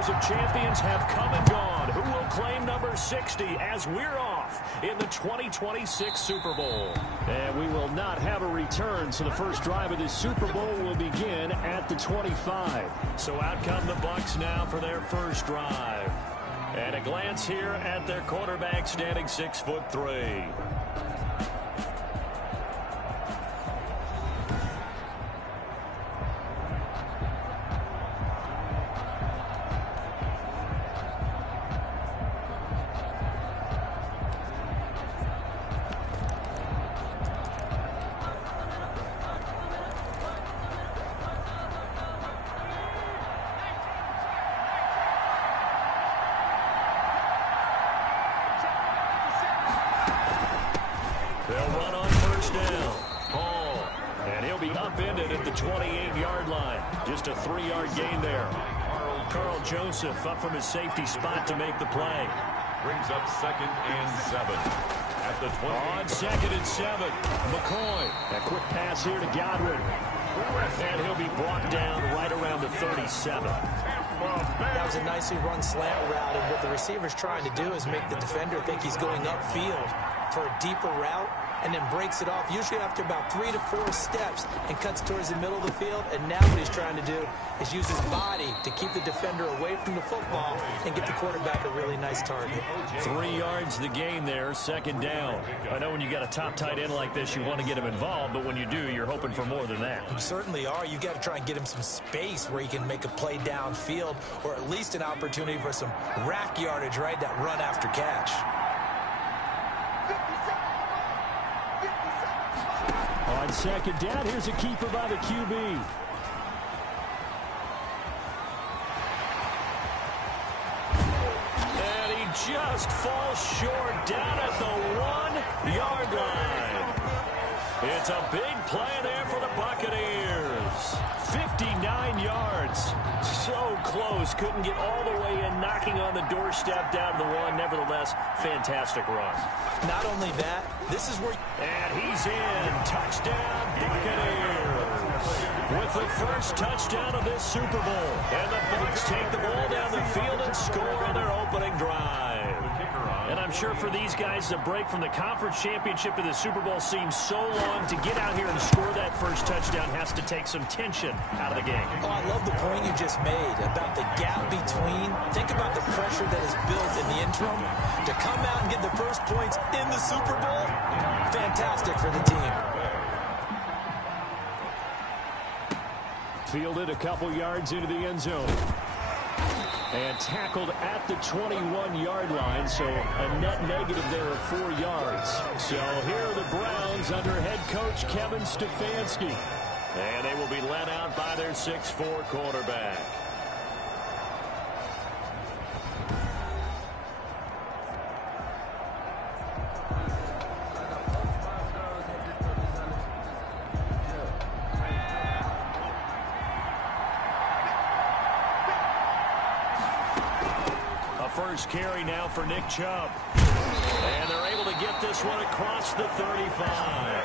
years of champions have come and gone. Who will claim number 60 as we're off in the 2026 Super Bowl? And we will not have a return, so the first drive of this Super Bowl will begin at the 25. So out come the Bucs now for their first drive. And a glance here at their quarterback standing 6'3". They'll run on first down. Hall. And he'll be upended at the 28-yard line. Just a 3-yard gain there. Carl Joseph up from his safety spot to make the play. Brings up 2nd and 7. At the 20. On 2nd and 7. McCoy. A quick pass here to Godwin. And he'll be brought down right around the 37. That was a nicely run slant route, and what the receiver's trying to do is make the defender think he's going upfield for a deeper route, and then breaks it off usually after about 3 to 4 steps and cuts towards the middle of the field. And now what he's trying to do is use his body to keep the defender away from the football and get the quarterback a really nice target. 3 yards the gain there, 2nd down. I know when you got a top tight end like this, you want to get him involved, but when you do, you're hoping for more than that. You certainly are. You got to try and get him some space where he can make a play downfield, or at least an opportunity for some rack yardage, right? That run after catch. On 2nd down, here's a keeper by the QB. And he just falls short down at the 1-yard line. It's a big play there for the Buccaneers. 59 yards. So close. Couldn't get all the way in, knocking on the doorstep down to the 1. Nevertheless, fantastic run. Not only that, this is where... And he's in. Touchdown, Buccaneers. With the first touchdown of this Super Bowl. And the Bucs take the ball down the field and score on their opening drive. And I'm sure for these guys, the break from the conference championship to the Super Bowl seems so long. To get out here and score that first touchdown has to take some tension out of the game. Oh, I love the point you just made about the gap between. Think about the pressure that is built in the interim. To come out and get the first points in the Super Bowl, fantastic for the team. Fielded a couple yards into the end zone. And tackled at the 21-yard line, so a net negative there of 4 yards. So here are the Browns under head coach Kevin Stefanski. And they will be led out by their 6'4" quarterback. First carry now for Nick Chubb. And they're able to get this one across the 35.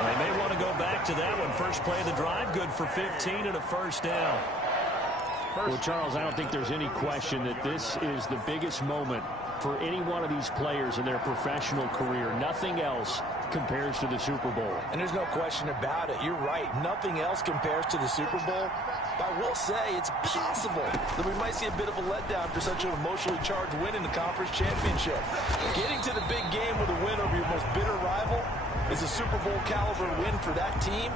They may want to go back to that one. First play of the drive, good for 15 and a first down. Well, Charles, I don't think there's any question that this is the biggest moment for any one of these players in their professional career. Nothing else compares to the Super Bowl. And there's no question about it. You're right. Nothing else compares to the Super Bowl. But I will say it's possible that we might see a bit of a letdown for such an emotionally charged win in the conference championship. Getting to the big game with a win over your most bitter rival is a Super Bowl caliber win for that team.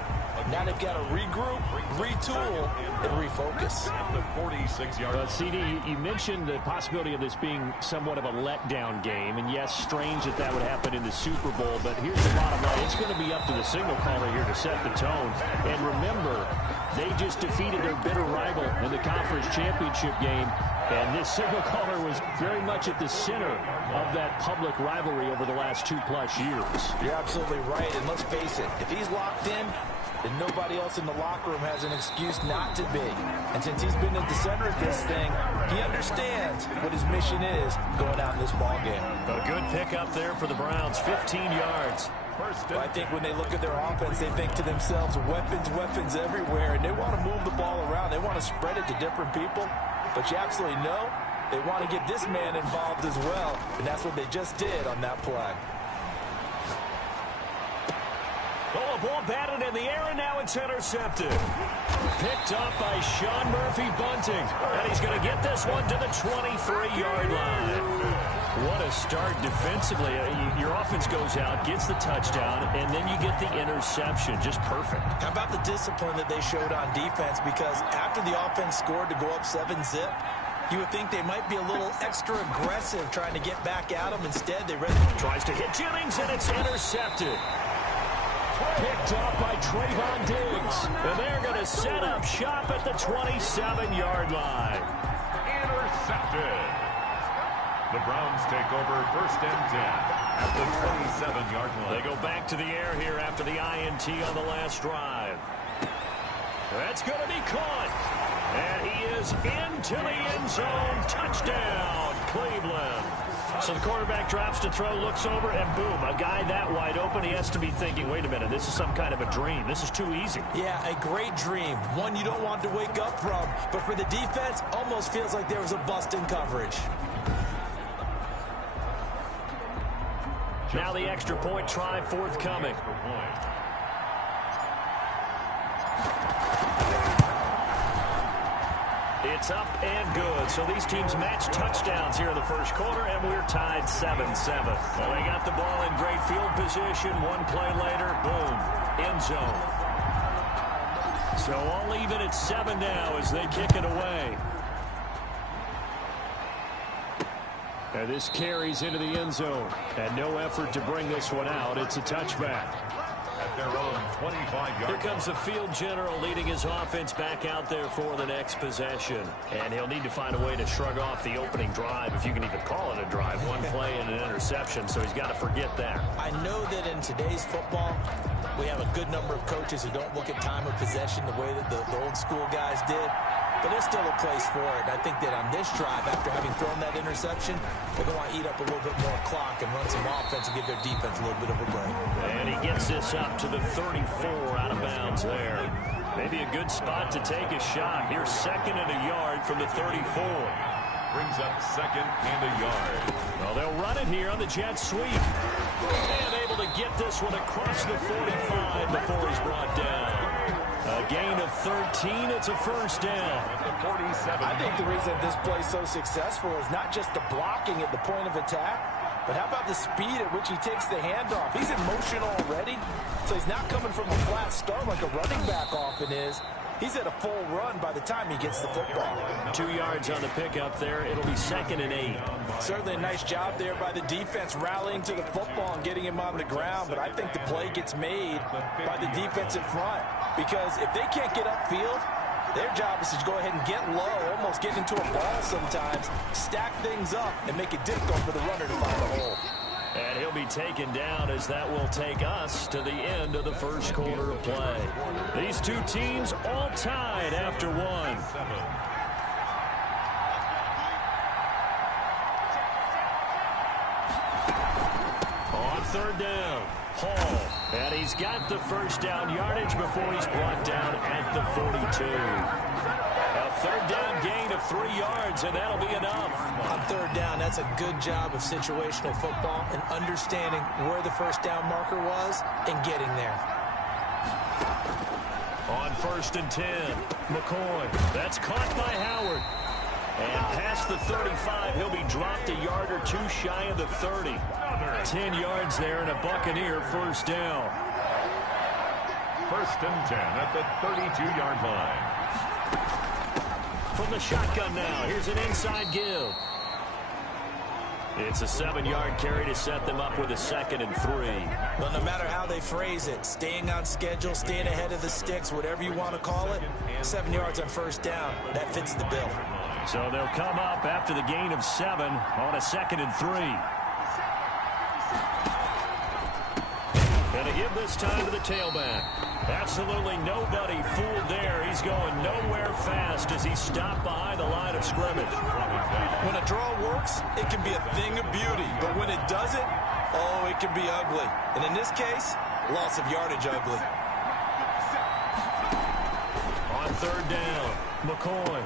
Now they've got to regroup, retool, and refocus. The 46-yard. CD, you mentioned the possibility of this being somewhat of a letdown game. And yes, strange that that would happen in the Super Bowl. But here's the bottom line. It's going to be up to the signal caller here to set the tone. And remember, they just defeated their bitter rival in the conference championship game. And this signal caller was very much at the center of that public rivalry over the last 2+ years. You're absolutely right. And let's face it, if he's locked in, then nobody else in the locker room has an excuse not to be. And since he's been at the center of this thing, he understands what his mission is going out in this ball game. A good pickup there for the Browns, 15 yards. Well, I think when they look at their offense, they think to themselves, weapons, weapons everywhere, and they want to move the ball around. They want to spread it to different people. But you absolutely know they want to get this man involved as well, and that's what they just did on that play. Oh, a ball batted in the air, and now it's intercepted. Picked up by Sean Murphy-Bunting. And he's going to get this one to the 23-yard line. What a start defensively. Your offense goes out, gets the touchdown, and then you get the interception. Just perfect. How about the discipline that they showed on defense? Because after the offense scored to go up 7-zip, you would think they might be a little extra aggressive trying to get back at them. Instead, they tries to hit Jennings, and it's intercepted. Picked up by Trayvon Diggs. And they're going to set up shop at the 27-yard line. Intercepted. The Browns take over 1st and 10 at the 27-yard line. They go back to the air here after the INT on the last drive. That's going to be caught. And he is into the end zone. Touchdown, Cleveland. So the quarterback drops to throw, looks over, and boom, a guy that wide open, he has to be thinking, wait a minute, this is some kind of a dream. This is too easy. Yeah, a great dream. One you don't want to wake up from. But for the defense, almost feels like there was a bust in coverage. Now the extra point try forthcoming. It's up and good. So these teams match touchdowns here in the first quarter, and we're tied 7-7. Well, they got the ball in great field position. One play later, boom, end zone. So all even at 7 now as they kick it away. And this carries into the end zone. And no effort to bring this one out. It's a touchback. At their own 25-yard. Here comes the field general leading his offense back out there for the next possession. And he'll need to find a way to shrug off the opening drive, if you can even call it a drive. One play and an interception, so he's got to forget that. I know that in today's football, we have a good number of coaches who don't look at time of possession the way that the old school guys did. But there's still a place for it. And I think that on this drive, after having thrown that interception, they're going to want to eat up a little bit more clock and run some offense and give their defense a little bit of a break. And he gets this up to the 34 out of bounds there. Maybe a good spot to take a shot. Here's 2nd and a yard from the 34. Brings up 2nd and a yard. Well, they'll run it here on the jet sweep. And able to get this one across the 45 before he's brought down. A gain of 13. It's a first down. The 47. I think the reason this play is so successful is not just the blocking at the point of attack, but how about the speed at which he takes the handoff? He's in motion already, so he's not coming from a flat start like a running back often is. He's at a full run by the time he gets the football. 2 yards on the pickup there. It'll be 2nd and 8. Certainly a nice job there by the defense rallying to the football and getting him on the ground, but I think the play gets made by the defensive front because if they can't get upfield, their job is to go ahead and get low, almost get into a ball sometimes, stack things up, and make it difficult for the runner to find a hole. And he'll be taken down as that will take us to the end of the first quarter of play. These two teams all tied after one. On 3rd down, Hall. And he's got the first down yardage before he's brought down at the 42. A 3rd down gain of 3 yards, and that'll be enough. On 3rd down, that's a good job of situational football and understanding where the first down marker was and getting there. On 1st and 10, McCoy. That's caught by Howard. And past the 35, he'll be dropped a yard or two shy of the 30. 10 yards there and a Buccaneer first down. 1st and 10 at the 32-yard line. From the shotgun now, here's an inside give. It's a 7-yard carry to set them up with a 2nd and 3. Well, no matter how they phrase it, staying on schedule, staying ahead of the sticks, whatever you want to call it, 7 yards on first down, that fits the bill. So they'll come up after the gain of 7 on a 2nd and 3. Gonna give this time to the tailback. Absolutely nobody fooled there. He's going nowhere fast as he's stopped behind the line of scrimmage. When a draw works, it can be a thing of beauty. But when it doesn't, oh, it can be ugly. And in this case, loss of yardage ugly. On 3rd down, McCoy.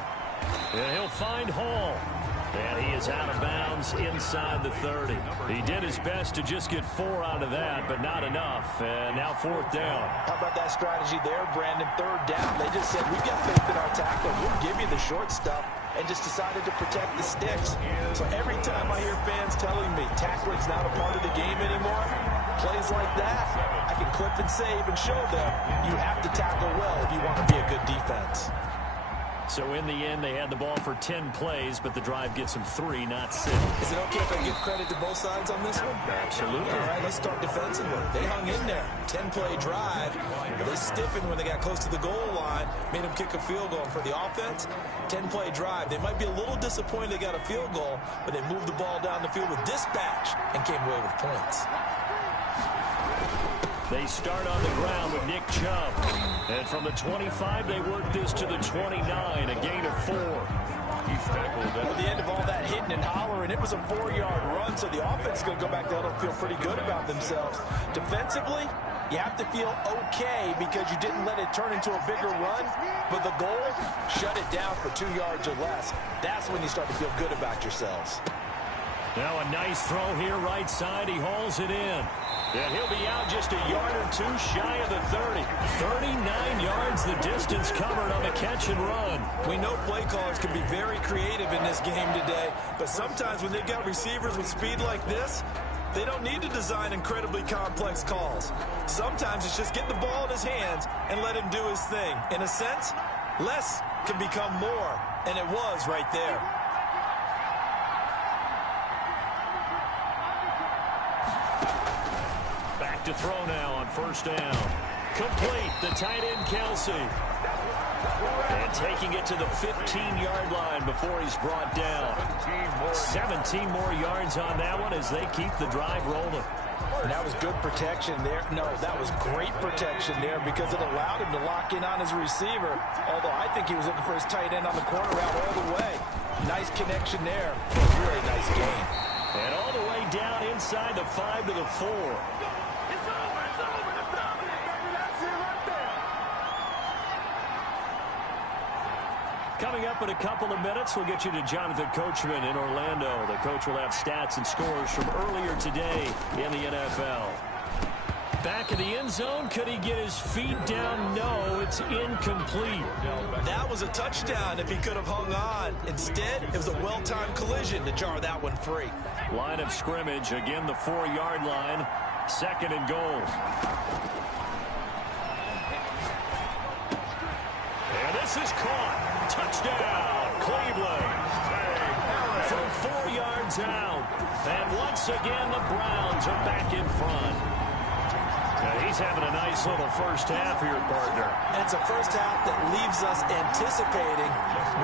And he'll find Hall. And he is out of bounds inside the 30. He did his best to just get 4 out of that, but not enough. And now 4th down. How about that strategy there, Brandon? 3rd down. They just said, we've got faith in our tackler. We'll give you the short stuff, and just decided to protect the sticks. So every time I hear fans telling me tackling's not a part of the game anymore, plays like that, I can clip and save and show them you have to tackle well if you want to be a good defense. So in the end, they had the ball for 10 plays, but the drive gets them 3, not 6. Is it okay if I give credit to both sides on this one? Absolutely. All right, let's start defensively. They hung in there. 10-play drive. They stiffened when they got close to the goal line, made them kick a field goal. For the offense, 10-play drive. They might be a little disappointed they got a field goal, but they moved the ball down the field with dispatch and came away with points. They start on the ground with Nick Chubb. And from the 25, they work this to the 29, a gain of 4. He's tackled At the end of all that hitting and hollering, it was a 4-yard run, so the offense is going to go back there and feel pretty good about themselves. Defensively, you have to feel okay because you didn't let it turn into a bigger run, but the goal, shut it down for 2 yards or less. That's when you start to feel good about yourselves. Now a nice throw here right side. He hauls it in. And he'll be out just a yard or 2 shy of the 30. 39 yards the distance covered on the catch and run. We know play callers can be very creative in this game today, but sometimes when they've got receivers with speed like this, they don't need to design incredibly complex calls. Sometimes it's just get the ball in his hands and let him do his thing. In a sense, less can become more, and it was right there. To throw now on 1st down. Complete, the tight end Kelsey. And taking it to the 15-yard line before he's brought down. 17 more yards on that one as they keep the drive rolling. And that was good protection there. No, that was great protection there because it allowed him to lock in on his receiver. Although I think he was looking for his tight end on the corner route all the way. Nice connection there. Really nice game. And all the way down inside the 5 to the 4. Coming up in a couple of minutes, we'll get you to Jonathan Coachman in Orlando. The coach will have stats and scores from earlier today in the NFL. Back in the end zone, could he get his feet down? No, it's incomplete. That was a touchdown if he could have hung on. Instead, it was a well-timed collision to jar that one free. Line of scrimmage, again the 4-yard line, 2nd and goal. And this is caught. Touchdown, Cleveland. From 4 yards out. And once again, the Browns are back in front. Now he's having a nice little first half here, partner. And it's a first half that leaves us anticipating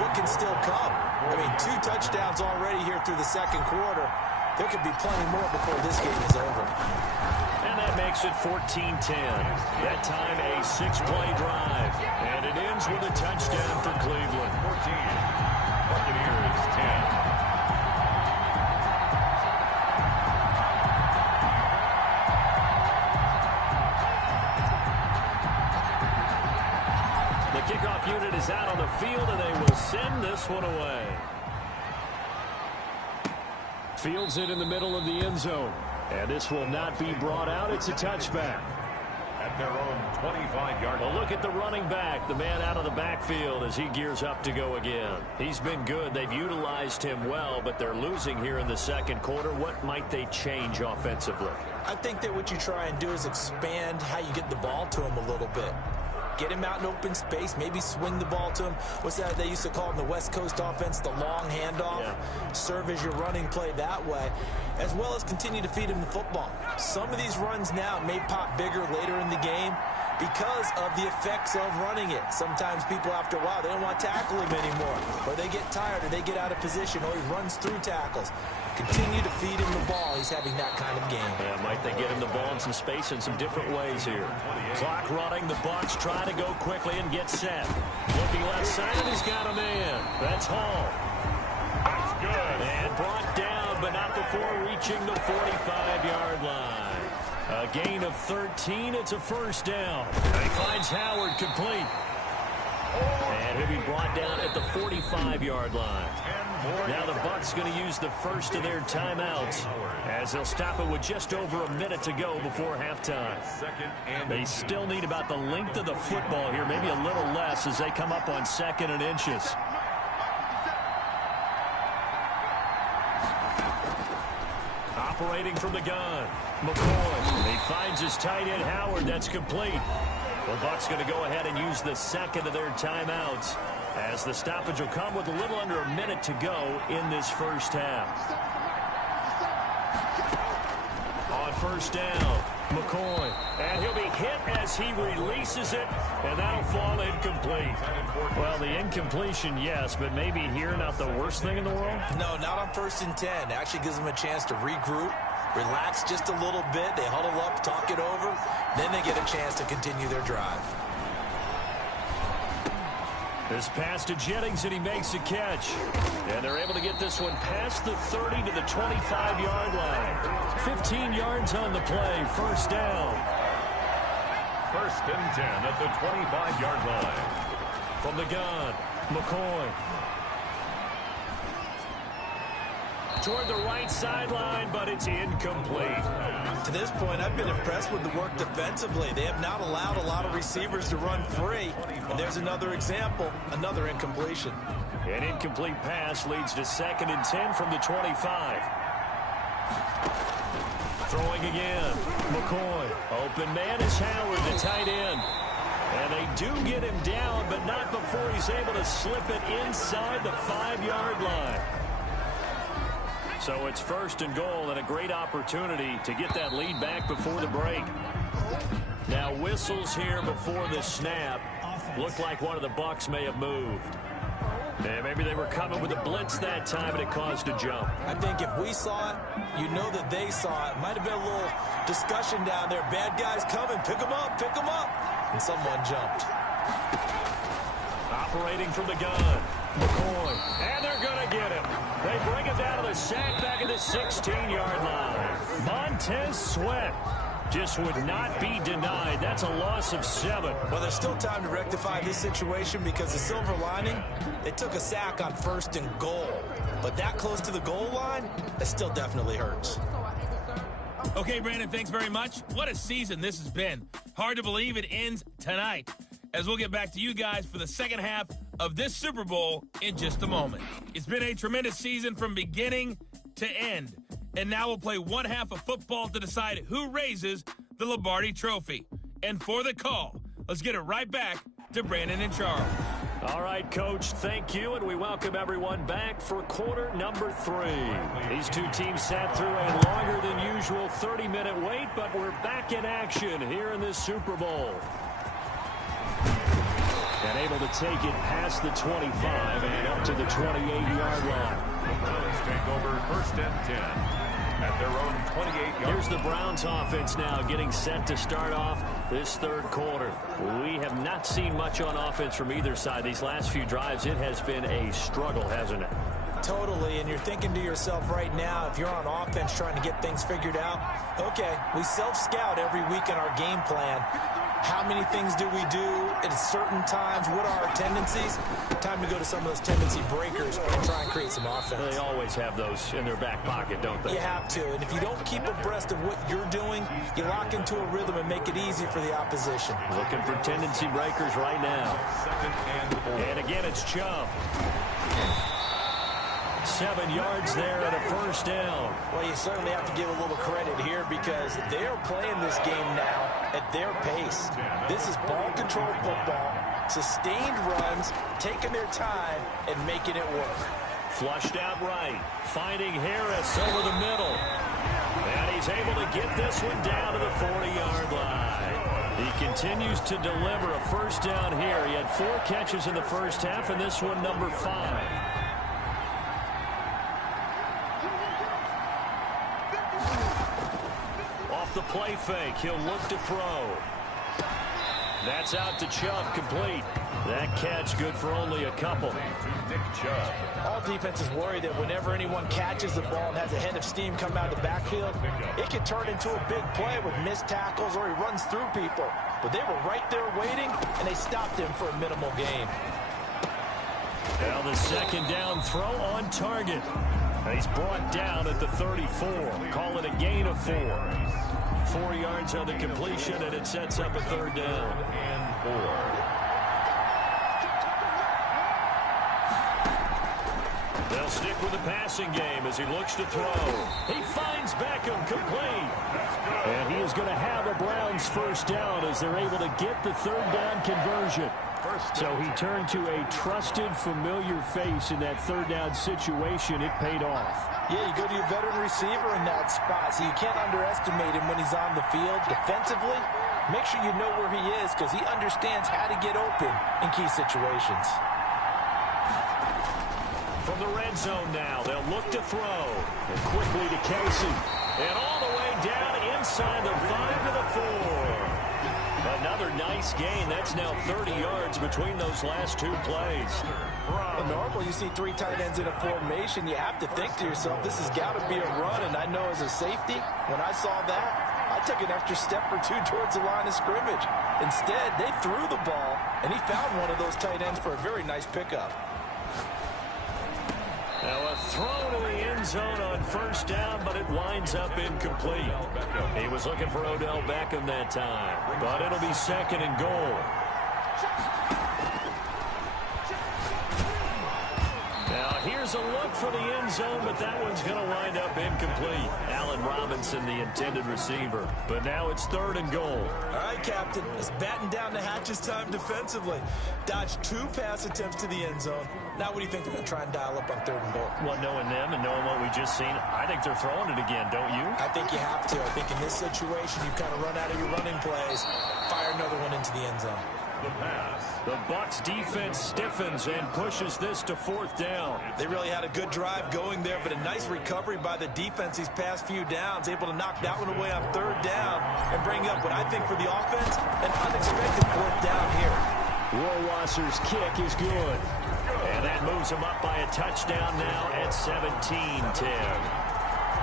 what can still come. I mean, 2 touchdowns already here through the 2nd quarter. There could be plenty more before this game is over. And that makes it 14-10. That time a 6-play drive. And it ends with a touchdown for Cleveland. 14. Buccaneers 10. The kickoff unit is out on the field, and they will send this one away. Fields it in the middle of the end zone. And this will not be brought out. It's a touchback. At their own 25-yard line. Well, look at the running back, the man out of the backfield as he gears up to go again. He's been good. They've utilized him well, but they're losing here in the 2nd quarter. What might they change offensively? I think that what you try and do is expand how you get the ball to him a little bit. Get him out in open space, maybe swing the ball to him. What's that they used to call in the West Coast offense, the long handoff? Yeah. Serve as your running play that way, as well as continue to feed him the football. Some of these runs now may pop bigger later in the game because of the effects of running it. Sometimes people, after a while, they don't want to tackle him anymore, or they get tired, or they get out of position, or he runs through tackles. Continue to feed him the ball. He's having that kind of game. Yeah, might they get him the ball in some space in some different ways here. Clock running. The Bucs try to go quickly and get set. Looking left side, and he's got a man. That's Hall. That's good. And brought down, but not before reaching the 45-yard line. A gain of 13. It's a 1st down. He finds Howard complete. And he'll be brought down at the 45-yard line. Now the Bucs going to use the first of their timeouts as they'll stop it with just over a minute to go before halftime. They still need about the length of the football here, maybe a little less as they come up on 2nd and inches. Operating from the gun, McCoy. He finds his tight end, Howard. That's complete. The Bucs going to go ahead and use the second of their timeouts as the stoppage will come with a little under a minute to go in this first half. On first down, McCoy. And he'll be hit as he releases it, and that'll fall incomplete. Well, the incompletion, yes, but maybe here not the worst thing in the world? No, not on 1st and 10. Actually gives them a chance to regroup, relax just a little bit. They huddle up, talk it over. Then they get a chance to continue their drive. This pass to Jennings, and he makes a catch. And they're able to get this one past the 30 to the 25-yard line. 15 yards on the play. First down. 1st and 10 at the 25-yard line. From the gun, McCoy. Toward the right sideline, but it's incomplete. To this point, I've been impressed with the work defensively. They have not allowed a lot of receivers to run free. And there's another example, another incompletion. An incomplete pass leads to 2nd and 10 from the 25. Throwing again, McCoy. Open man is Howard, the tight end. And they do get him down, but not before he's able to slip it inside the 5-yard line. So it's 1st and goal, and a great opportunity to get that lead back before the break. Now whistles here before the snap. Looked like one of the Bucs may have moved. And maybe they were coming with a blitz that time, and it caused a jump. I think if we saw it, you know that they saw it. Might have been a little discussion down there. Bad guys coming. Pick them up. Pick them up. And someone jumped. Operating from the gun, McCoy. And they're going to get him. They bring him down to the sack back at the 16-yard line. Montez Sweat just would not be denied. That's a loss of 7. Well, there's still time to rectify this situation because the silver lining, they took a sack on 1st and goal. But that close to the goal line, that still definitely hurts. Okay, Brandon, thanks very much. What a season this has been. Hard to believe it ends tonight, as we'll get back to you guys for the second half of this Super Bowl in just a moment. It's been a tremendous season from beginning to end. And now we'll play one half of football to decide who raises the Lombardi trophy. And for the call, let's get it right back to Brandon and Charles. All right, Coach, thank you, and we welcome everyone back for quarter number 3. These two teams sat through a longer than usual 30-minute wait, but we're back in action here in this Super Bowl. And able to take it past the 25 and up to the 28-yard line. The Browns take over 1st and 10 at their own 28-yard line. Here's the Browns offense now getting set to start off this 3rd quarter. We have not seen much on offense from either side. These last few drives, it has been a struggle, hasn't it? Totally, and you're thinking to yourself right now, if you're on offense trying to get things figured out, okay, we self-scout every week in our game plan. How many things do we do at certain times? What are our tendencies? Time to go to some of those tendency breakers and try and create some offense. They always have those in their back pocket, don't they? You have to, and if you don't keep abreast of what you're doing, you lock into a rhythm and make it easy for the opposition. Looking for tendency breakers right now. 2nd and 4. And again, it's Chubb. 7 yards there and a 1st down. Well, you certainly have to give a little credit here because they're playing this game now at their pace. This is ball control football, sustained runs, taking their time and making it work. Flushed out right, finding Harris over the middle. And he's able to get this one down to the 40-yard line. He continues to deliver a 1st down here. He had 4 catches in the first half, and this one number 5. The play fake. He'll look to throw. That's out to Chubb, complete. That catch good for only a couple. Nick Chubb. All defenses worry that whenever anyone catches the ball and has a head of steam come out of the backfield, it can turn into a big play with missed tackles or he runs through people. But they were right there waiting, and they stopped him for a minimal gain. Now the second down throw on target. He's brought down at the 34. Call it a gain of 4. 4 yards on the completion, and it sets up a third down. And 4. They'll stick with the passing game as he looks to throw. He finds Beckham complete. And he is going to have a Browns first down as they're able to get the third down conversion. So he turned to a trusted, familiar face in that third down situation. It paid off. Yeah, you go to your veteran receiver in that spot, so you can't underestimate him when he's on the field. Defensively, make sure you know where he is because he understands how to get open in key situations. From the red zone now, they'll look to throw. And quickly to Casey. And all the way down inside the 5 to the 4. Another nice gain. That's now 30 yards between those last 2 plays. Well, normally you see 3 tight ends in a formation. You have to think to yourself, this has got to be a run. And I know as a safety, when I saw that, I took an extra step or 2 towards the line of scrimmage. Instead, they threw the ball, and he found one of those tight ends for a very nice pickup. Now a throw to the end zone on first down, but it winds up incomplete. He was looking for Odell Beckham that time, but it'll be second and goal. Now here's a look for the end zone, but that one's going to wind up incomplete. Allen Robinson, the intended receiver, but now it's third and goal. All right, Captain, it's batten down the hatches time defensively. Dodged 2 pass attempts to the end zone. Now what do you think they're going to try and dial up on third and goal? Well, knowing them and knowing what we just seen, I think they're throwing it again, don't you? I think you have to. I think in this situation, you kind of run out of your running plays, fire another one into the end zone. The pass. The Bucs defense stiffens and pushes this to 4th down. They really had a good drive going there, but a nice recovery by the defense these past few downs, able to knock that one away on 3rd down and bring up what I think for the offense, an unexpected 4th down here. Rohrwasser's kick is good. And that moves him up by a touchdown now at 17-10.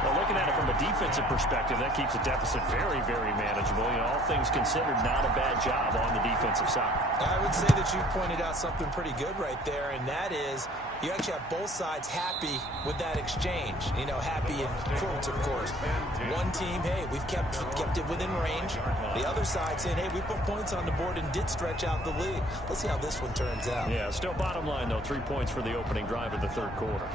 Well, looking at it from a defensive perspective, that keeps the deficit very, very manageable. You know, all things considered, not a bad job on the defensive side. I would say that you've pointed out something pretty good right there, and that is you actually have both sides happy with that exchange. You know, happy in quotes, of course. One team, hey, we've kept it within range. The other side saying, hey, we put points on the board and did stretch out the lead. Let's see how this one turns out. Yeah, still bottom line, though, 3 points for the opening drive of the 3rd quarter.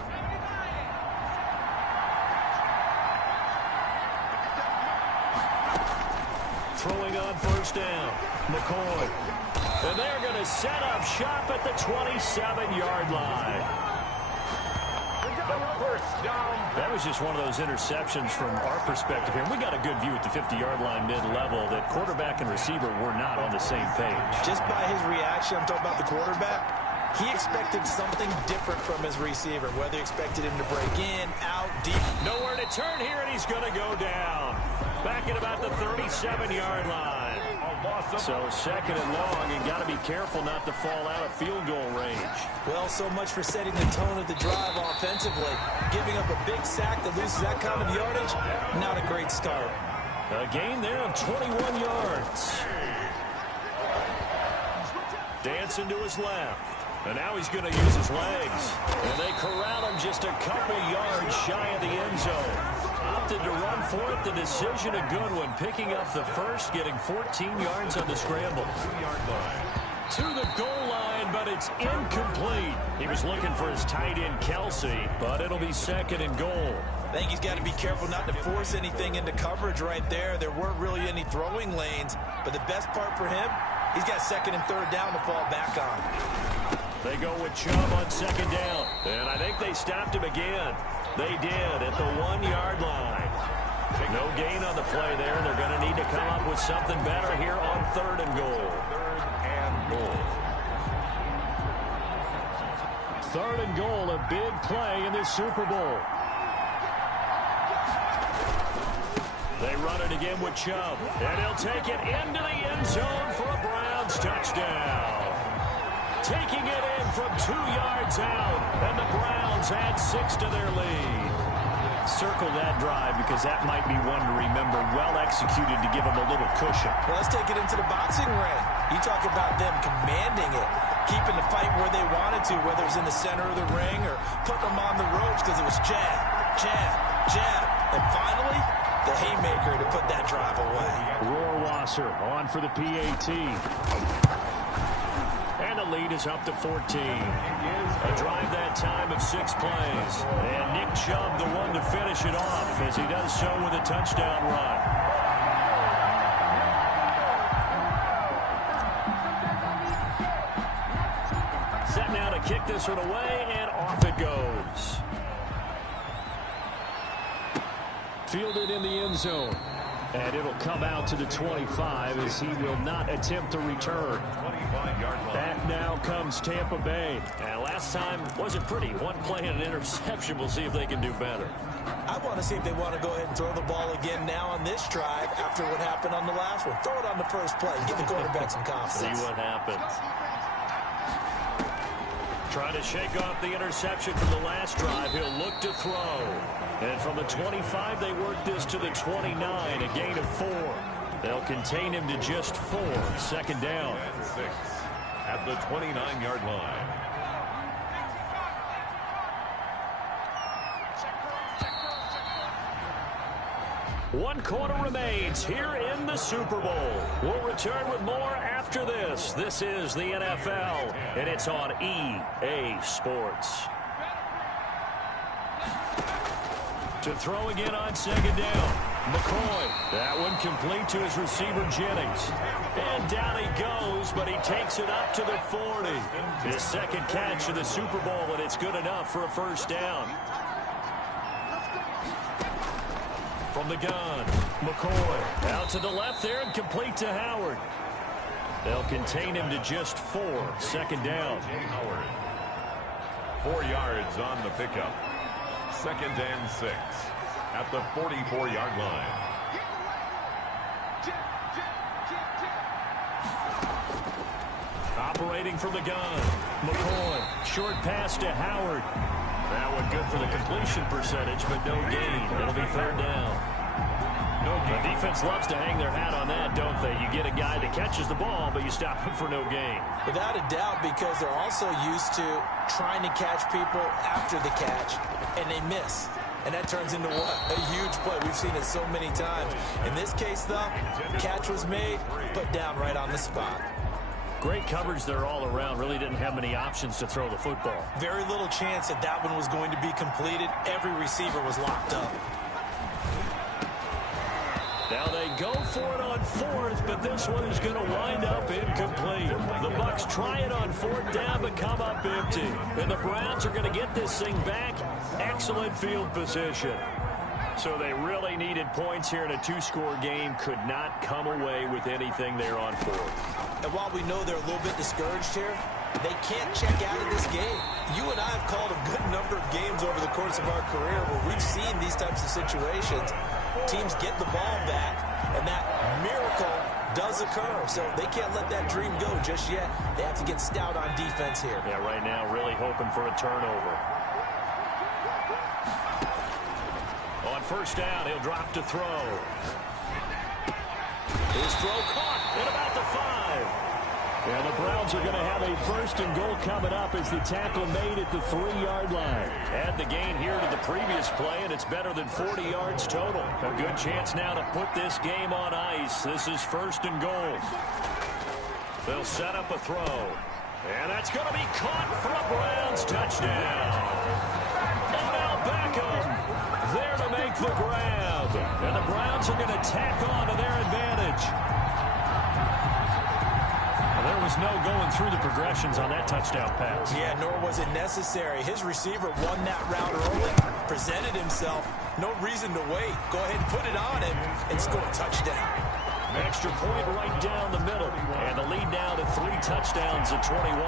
Throwing on first down, McCoy. And they're going to set up shop at the 27-yard line. First down. That was just one of those interceptions from our perspective here. We got a good view at the 50-yard line mid-level that quarterback and receiver were not on the same page. Just by his reaction, I'm talking about the quarterback, he expected something different from his receiver, whether he expected him to break in, out, deep. Nowhere to turn here, and he's going to go down. Back at about the 37-yard line. So second and long, and got to be careful not to fall out of field goal range. Well, so much for setting the tone of the drive offensively. Giving up a big sack that loses that kind of yardage, not a great start. A gain there of 21 yards. Dancing to his left. And now he's going to use his legs. And they corral him just a couple yards shy of the end zone. Opted to run for it. The decision a good one. Picking up the first, getting 14 yards on the scramble. 2-yard line. To the goal line, but it's incomplete. He was looking for his tight end, Kelsey, but it'll be second and goal. I think he's got to be careful not to force anything into coverage right there. There weren't really any throwing lanes, but the best part for him, he's got second and third down to fall back on. They go with Chubb on second down, and I think they stopped him again. They did at the 1-yard line. No gain on the play there. They're going to need to come up with something better here on third and goal. Third and goal, a big play in this Super Bowl. They run it again with Chubb, and he'll take it into the end zone for a Browns touchdown. Taking it in from 2 yards out, and the Browns add 6 to their lead. Circle that drive because that might be one to remember. Well executed to give them a little cushion. Well, let's take it into the boxing ring. You talk about them commanding it, keeping the fight where they wanted to, whether it was in the center of the ring or putting them on the ropes because it was jab, jab, jab. And finally, the haymaker to put that drive away. Rohrwasser on for the PAT. And the lead is up to 14. A drive that time of 6 plays. And Nick Chubb, the one to finish it off, as he does so with a touchdown run. Set now to kick this one away, and off it goes. Fielded in the end zone. And it'll come out to the 25 as he will not attempt to return. Back now comes Tampa Bay. And last time wasn't pretty. One play and an interception. We'll see if they can do better. I want to see if they want to go ahead and throw the ball again now on this drive after what happened on the last one. Throw it on the first play. Give the quarterback some confidence. See what happens. Trying to shake off the interception from the last drive. He'll look to throw. And from the 25, they work this to the 29, a gain of 4. They'll contain him to just 4. Second down. And 6 at the 29-yard line. One quarter remains here in the Super Bowl. We'll return with more after this. This is the NFL, and it's on EA Sports. To throw again on second down. McCoy. That one complete to his receiver, Jennings. And down he goes, but he takes it up to the 40. His second catch of the Super Bowl, and it's good enough for a first down. From the gun, McCoy out to the left there and complete to Howard. They'll contain him to just 4. Second down. Howard. 4 yards on the pickup. Second and 6 at the 44-yard line. Operating from the gun, McCoy. Short pass to Howard. That one good for the completion percentage, but no gain. It'll be third down. No gain. The defense loves to hang their hat on that, don't they? You get a guy that catches the ball, but you stop him for no gain. Without a doubt, because they're also used to trying to catch people after the catch, and they miss. And that turns into what? A huge play. We've seen it so many times. In this case, though, catch was made, put down right on the spot. Great coverage there all around. Really didn't have many options to throw the football. Very little chance that that one was going to be completed. Every receiver was locked up. Now they go for it on 4th, but this one is going to wind up incomplete. The Bucs try it on 4th down, but come up empty. And the Browns are going to get this thing back. Excellent field position. So they really needed points here in a 2-score game. Could not come away with anything there on 4th. And while we know they're a little bit discouraged here, they can't check out of this game. You and I have called a good number of games over the course of our career where we've seen these types of situations. Teams get the ball back, and that miracle does occur. So they can't let that dream go just yet. They have to get stout on defense here. Yeah, right now really hoping for a turnover. On first down, he'll drop to throw. His throw caught at about the 5. And the Browns are going to have a 1st and goal coming up as the tackle made at the 3-yard line. Add the gain here to the previous play, and it's better than 40 yards total. A good chance now to put this game on ice. This is 1st and goal. They'll set up a throw. And that's going to be caught for a Browns touchdown. And now Beckham there to make the grab. And the Browns are going to tack on to their advantage. There was no going through the progressions on that touchdown pass. Yeah, nor was it necessary. His receiver won that route early, presented himself. No reason to wait. Go ahead and put it on him and score a touchdown. An extra point right down the middle. And the lead now to 3 touchdowns at 21.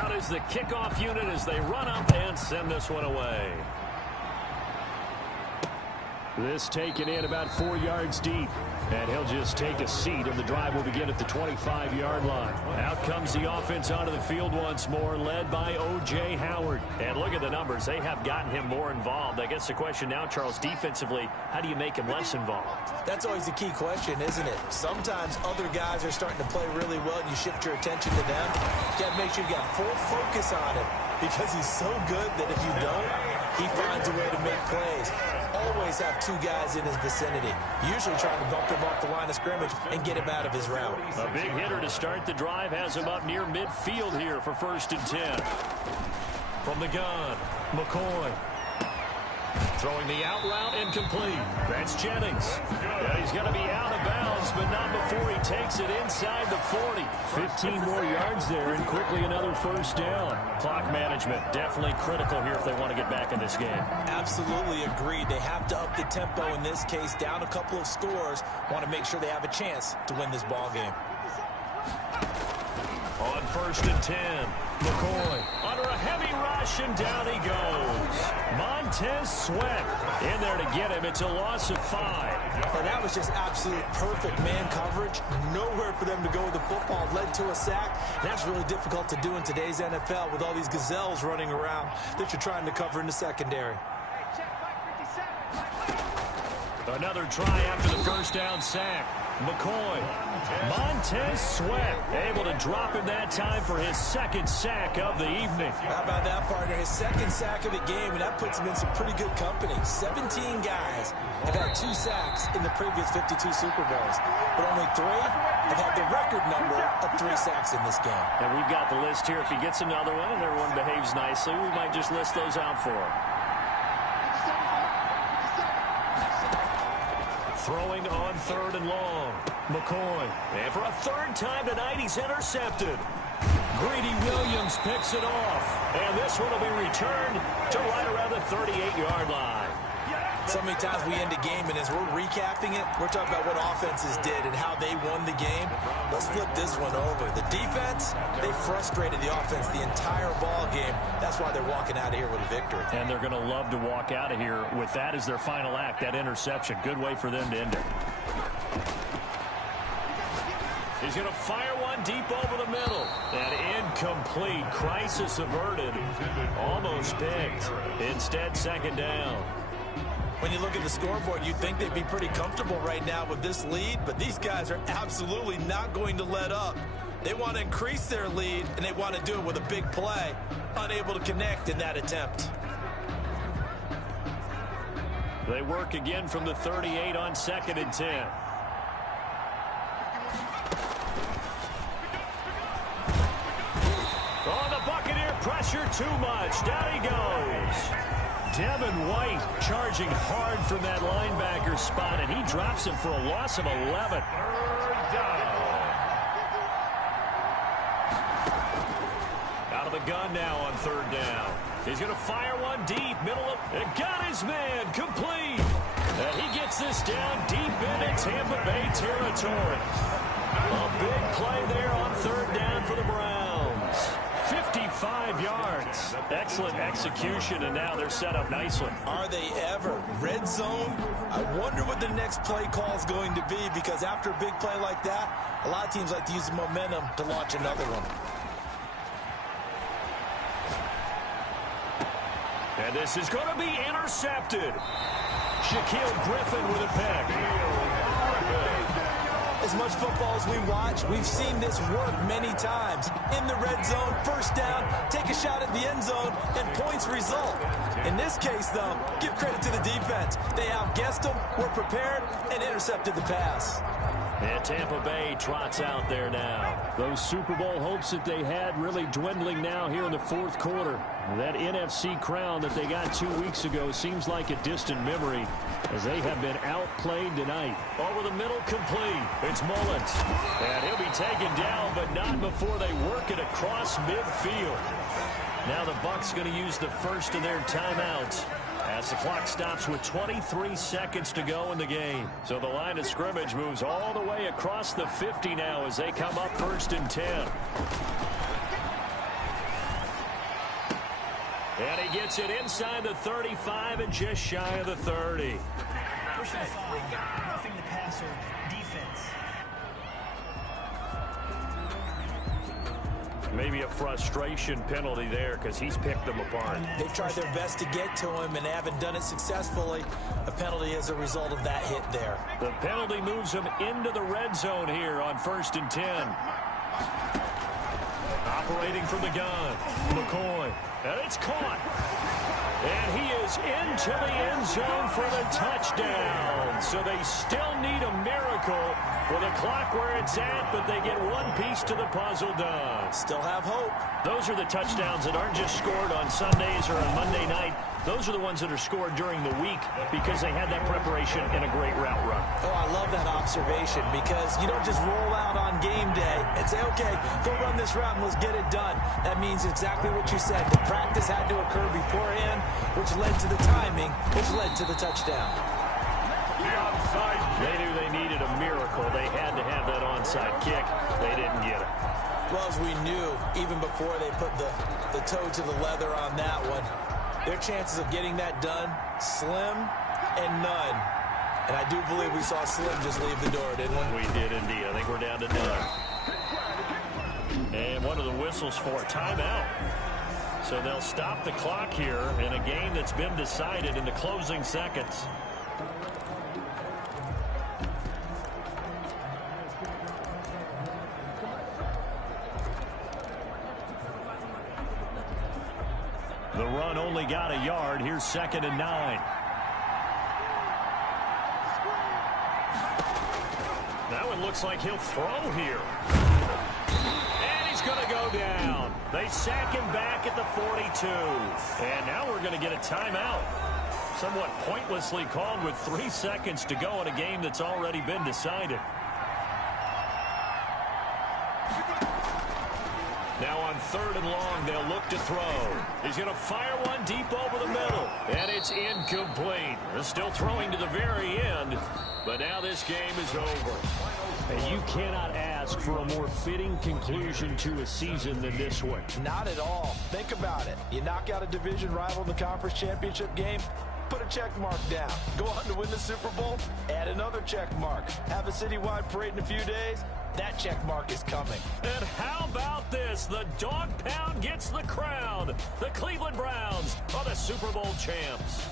Out is the kickoff unit as they run up and send this one away. This taken in about 4 yards deep. And he'll just take a seat, and the drive will begin at the 25-yard line. Out comes the offense onto the field once more, led by O.J. Howard. And look at the numbers. They have gotten him more involved. I guess the question now, Charles, defensively, how do you make him less involved? That's always the key question, isn't it? Sometimes other guys are starting to play really well, and you shift your attention to them. You got to make sure you got full focus on him because he's so good that if you don't, he finds a way to make plays. Always have 2 guys in his vicinity, usually trying to bump him off the line of scrimmage and get him out of his route. A big hitter to start the drive has him up near midfield here for 1st and 10. From the gun, McCoy. Throwing the out route incomplete. That's Jennings. Yeah, he's going to be out of bounds, but not before he takes it inside the 40. 15 more yards there, and quickly another 1st down. Clock management definitely critical here if they want to get back in this game. Absolutely agreed. They have to up the tempo in this case, down a couple of scores. Want to make sure they have a chance to win this ball game. On 1st and 10, McCoy under a heavy rush, and down he goes. Montez Sweat in there to get him. It's a loss of 5. And that was just absolute perfect man coverage. Nowhere for them to go with the football. Led to a sack. And that's really difficult to do in today's NFL with all these gazelles running around that you're trying to cover in the secondary. Another try after the 1st down sack. McCoy. Montez Sweat able to drop him that time for his 2nd sack of the evening. How about that, partner? His 2nd sack of the game, and that puts him in some pretty good company. 17 guys have had 2 sacks in the previous 52 Super Bowls, but only 3 have had the record number of 3 sacks in this game. And we've got the list here. If he gets another one and everyone behaves nicely, we might just list those out for him. Throwing on 3rd and long. McCoy. And for a 3rd time tonight, he's intercepted. Greedy Williams picks it off. And this one will be returned to right around the 38-yard line. So many times we end a game, and as we're recapping it, we're talking about what offenses did and how they won the game. Let's flip this one over. The defense, they frustrated the offense the entire ball game. That's why they're walking out of here with a victory. And they're going to love to walk out of here with that as their final act, that interception. Good way for them to end it. He's going to fire one deep over the middle. And incomplete. Crisis averted. Almost picked. Instead, 2nd down. When you look at the scoreboard, you'd think they'd be pretty comfortable right now with this lead, but these guys are absolutely not going to let up. They want to increase their lead, and they want to do it with a big play. Unable to connect in that attempt. They work again from the 38 on 2nd and 10. Oh, the Buccaneer pressure too much. Down he goes. Devin White charging hard from that linebacker spot, and he drops him for a loss of 11. 3rd down. Out of the gun now on 3rd down. He's going to fire one deep, middle of, and got his man, complete. And he gets this down deep into Tampa Bay territory. A big play there on 3rd down for the Browns. 55 yards. Excellent execution, and now they're set up nicely. Are they ever? Red zone? I wonder what the next play call is going to be, because after a big play like that, a lot of teams like to use the momentum to launch another one. And this is going to be intercepted. Shaquille Griffin with a pick. As much football as we watch, we've seen this work many times. In the red zone, 1st down, take a shot at the end zone, and points result. In this case, though, give credit to the defense. They outguessed them, were prepared, and intercepted the pass. And Tampa Bay trots out there now. Those Super Bowl hopes that they had really dwindling now here in the 4th quarter. That NFC crown that they got 2 weeks ago seems like a distant memory as they have been outplayed tonight. Over the middle, complete. It's Mullins. And he'll be taken down, but not before they work it across midfield. Now the Bucs going to use the first of their timeouts as the clock stops with 23 seconds to go in the game. So the line of scrimmage moves all the way across the 50 now as they come up 1st and 10. And he gets it inside the 35 and just shy of the 30. First and 5, roughing the passer, defense. Maybe a frustration penalty there because he's picked them apart. They've tried their best to get to him and haven't done it successfully. A penalty as a result of that hit there. The penalty moves him into the red zone here on 1st and 10. Operating from the gun, McCoy. And it's caught. And he is into the end zone for the touchdown. So they still need a miracle with a clock where it's at, but they get one piece to the puzzle done. Still have hope. Those are the touchdowns that aren't just scored on Sundays or on Monday night. Those are the ones that are scored during the week because they had that preparation and a great route run. Oh, I love that observation because you don't just roll out on game day and say, okay, go run this route and let's get it done. That means exactly what you said. The practice had to occur beforehand, which led to the timing, which led to the touchdown. They knew they needed a miracle. They had to have that onside kick. They didn't get it. Well, as we knew, even before they put the toe to the leather on that one, their chances of getting that done, slim and none. And I do believe we saw Slim just leave the door, didn't we? We did indeed. I think we're down to none. And one of the whistles for a timeout. So they'll stop the clock here in a game that's been decided in the closing seconds. The run only got a yard. Here's 2nd and 9. That one looks like he'll throw here. And he's going to go down. They sack him back at the 42. And now we're going to get a timeout. Somewhat pointlessly called with 3 seconds to go in a game that's already been decided. Now on 3rd and long, they'll look to throw. He's going to fire one deep over the middle. And it's incomplete. They're still throwing to the very end. But now this game is over. And you cannot ask for a more fitting conclusion to a season than this one. Not at all. Think about it. You knock out a division rival in the conference championship game, put a check mark down. Go on to win the Super Bowl, add another check mark. Have a citywide parade in a few days, that check mark is coming. And how about this? The dog pound gets the crown. The Cleveland Browns are the Super Bowl champs.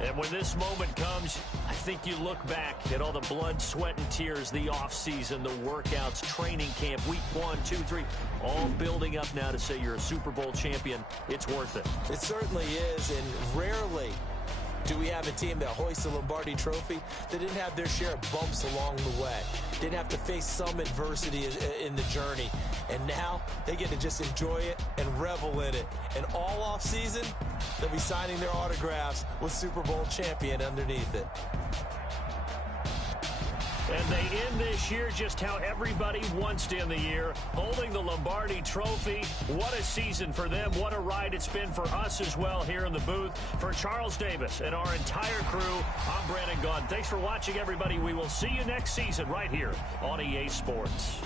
And when this moment comes, I think you look back at all the blood, sweat, and tears, the offseason, the workouts, training camp, week 1, 2, 3, all building up now to say you're a Super Bowl champion. It's worth it. It certainly is, and rarely do we have a team that hoists the Lombardi trophy that didn't have their share of bumps along the way, didn't have to face some adversity in the journey, and now they get to just enjoy it and revel in it. And all off season, they'll be signing their autographs with Super Bowl champion underneath it. And they end this year just how everybody wants to end the year, holding the Lombardi trophy. What a season for them. What a ride it's been for us as well here in the booth. For Charles Davis and our entire crew, I'm Brandon Gaudin. Thanks for watching, everybody. We will see you next season right here on EA Sports.